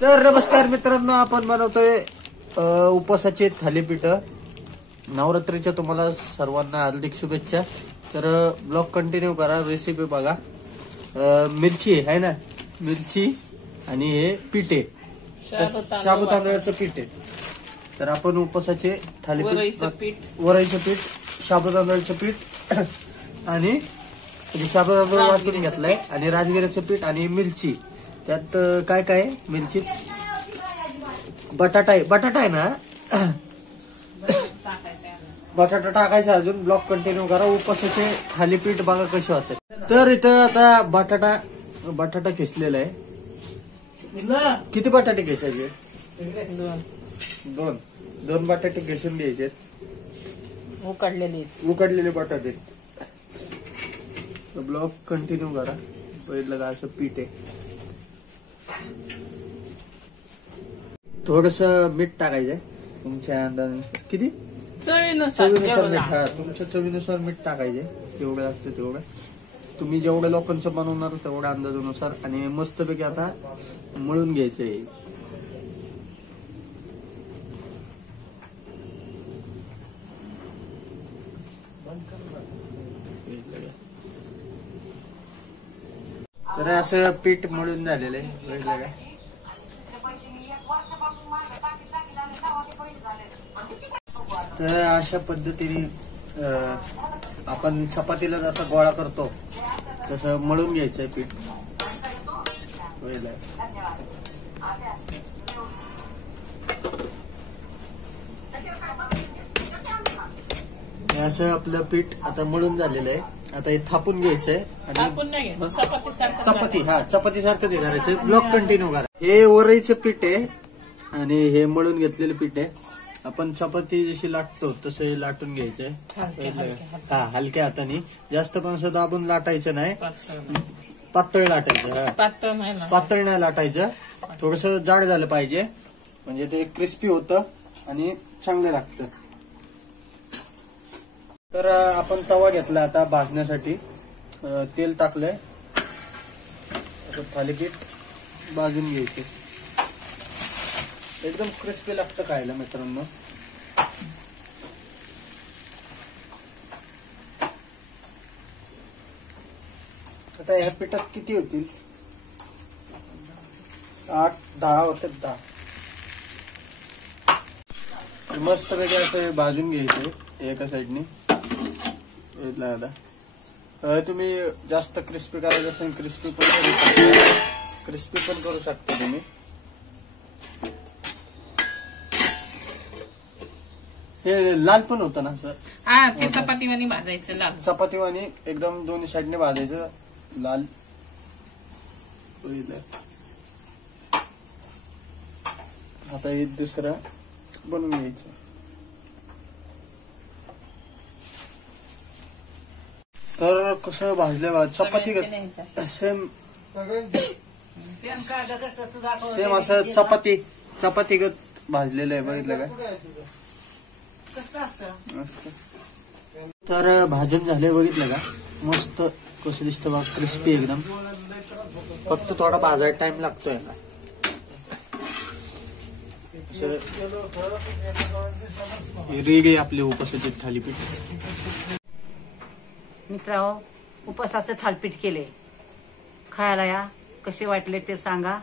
तर नमस्कार मित्रांनो, आपण बनवतोय उपवासाचे थालीपीठ. नवरात्रीच्या तुम्हाला सर्वांना हार्दिक शुभेच्छा. तर ब्लॉग कंटिन्यू करा, रेसिपी बघा. मिरची आहे ना, मिरची आणि हे पीठ आहे, शाबू तांदळाचं पीठ आहे. तर आपण उपवासाचे थालीपीठ, वरईचं पीठ, शाबू तांदळाचं पीठ आणि शाबू तांदूळ वाटून घेतलाय आणि राजगिऱ्याचं पीठ आणि मिरची. त्यात काय काय मिरची, बटाटा आहे ना, बटाटा टाकायचा. अजून ब्लॉग कंटिन्यू करा. उपवासाचे थालीपीठ बघा कसे होते. तर इथं आता बटाटा खिसलेला आहे. किती बटाटे घ्यायचे? दोन बटाटे घिसून घ्यायचे. उकडलेले बटाटे. ब्लॉग कंटिन्यू करा. पहिलं असं पीठ आहे. थोडस मीठ टाकायचंय तुमच्या अंदाजानुसार. किती? चवीनुसार मीठ. तुमच्या चवीनुसार मीठ टाकायचे, जेवढं लागतं तेवढं. तुम्ही जेवढ्या लोकांचं बनवणार तेवढ्या अंदाजानुसार. आणि मस्तपैकी आता मळून घ्यायचंय. तर असं पीठ मळून झालेलं आहे, बघितलं का? तर अशा पद्धतीने आपण चपातीला जसा गोळा करतो तसं मळून घ्यायचंय पीठ. असं आपलं पीठ आता मळून झालेलं आहे. आता हे थापून घ्यायचंय आणि चपाती सारखं ते करायचं. ब्लॉक कंटिन्यू करा. हे वरईचं पीठ आहे आणि हे मळून घेतलेलं पीठ आहे. आपण चपाती जशी लाटतो तसं लाटून घ्यायचंय. हलक्या हाताने. जास्त पण असं दाबून लाटायचं नाही, पातळ लाटायचं. पातळ नाही लाटायचं, थोडस जाड झालं पाहिजे, म्हणजे ते क्रिस्पी होतं आणि चांगलं लागतं. तर आपण तवा घेतला आता भाजण्यासाठी. तेल टाकलंय. थालीपीठ भाजून घ्यायचे. एकदम क्रिस्पी लागतं खायला मित्रांनो. आता ह्या पिठात किती होतील? 8-10 होते. 10 मस्त पैकी असं भाजून घ्यायचे एका साईडने. आता तुम्ही जास्त क्रिस्पी करायचं असेल क्रिस्पी पण करू शकता तुम्ही. हे लाल पण होतं ना सर? ते चपातीवानी भाजायचं. लाल चपातीवानी एकदम दोन्ही साईडने भाजायचं लाल. आता हे दुसरं बनवून घ्यायचं. तर कसं भाजले चपाती सेम असं चपाती भाजलेलं आहे, बघितलं का? तर भाजून झाले, बघितलं का? मस्त कसं दिसतं बघ, क्रिस्पी एकदम. फक्त थोडा भाजायला टाइम लागतोय ना. रेडी आपले उपवासाचे थालीपीठ. मित्रांनो, उपवासाचे थालीपीठ केले, खायला या. कसे वाटले ते सांगा.